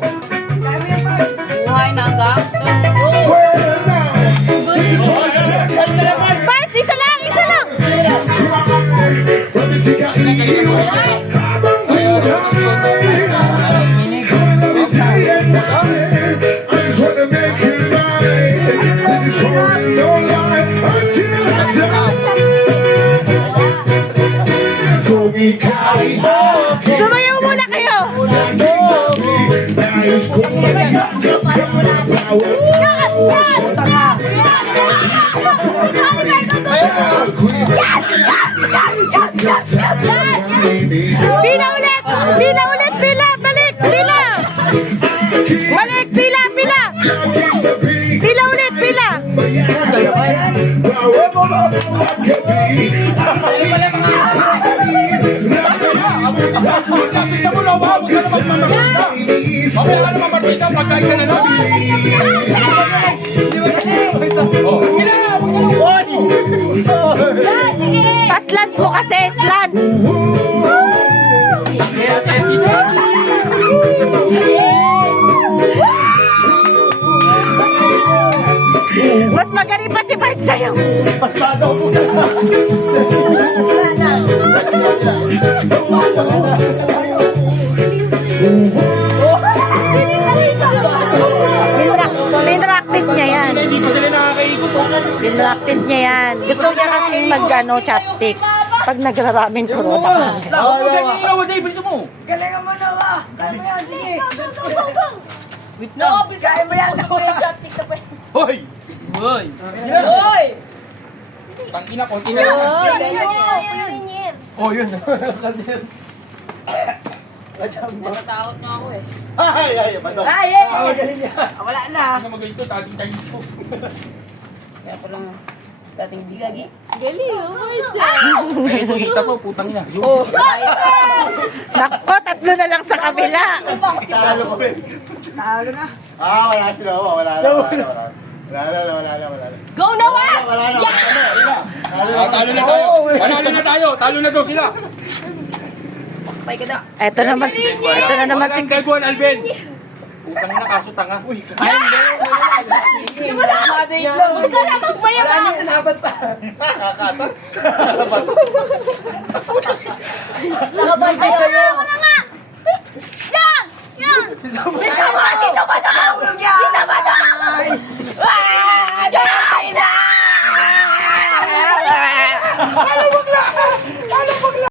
Buhay na ang gangster. Pars, isa lang, isa lang. Sumayaw muna kayo. Pila ulit! Pila ulit! Pila! Balik! Pila! Balik! Pila! Pila! Pila ulit! Pila! Mamaya ka naman marpisa pagkain ka na no? Paslan po kasi! Slan! Mas magaling pa si Bart sa'yo. Pasmado ko na. Pinractice niya yan. Hindi pa sila nakakaikot. Pinractice niya yan. Gusto niya kasing mag-ano, chopstick. Pag nagraramen ko ro. Galingan mo na ka. Kaya mo yan, sige. Wait lang. Kaya mo yan. Hoy! Hoy! Hoy! Tangina ko, tina. Oh, yun. Kasi yun. Natatakot niya ako eh. Ay, madam. Ay! Galing niya. Wala na. Hindi na magaling taging ko. Kaya ko lang dating bisagi. Ay, ito kita mo, putang ina. Oh! Nako, tatlo na lang sa kabila. Talo ko rin. Talo na. Wala sila. Wala na. Go na wa! Wala na. Talo na tayo. Panalo na tayo. Talo na daw sila. Pay ka na. Ito na naman si Walang gagawin, Alvin. Putang ina, kaso tanga. Ay, hindi. Wala ka na magmayaman! Dapat pa. Kakasar. Nakabantay ako na nga! Yan! Yan!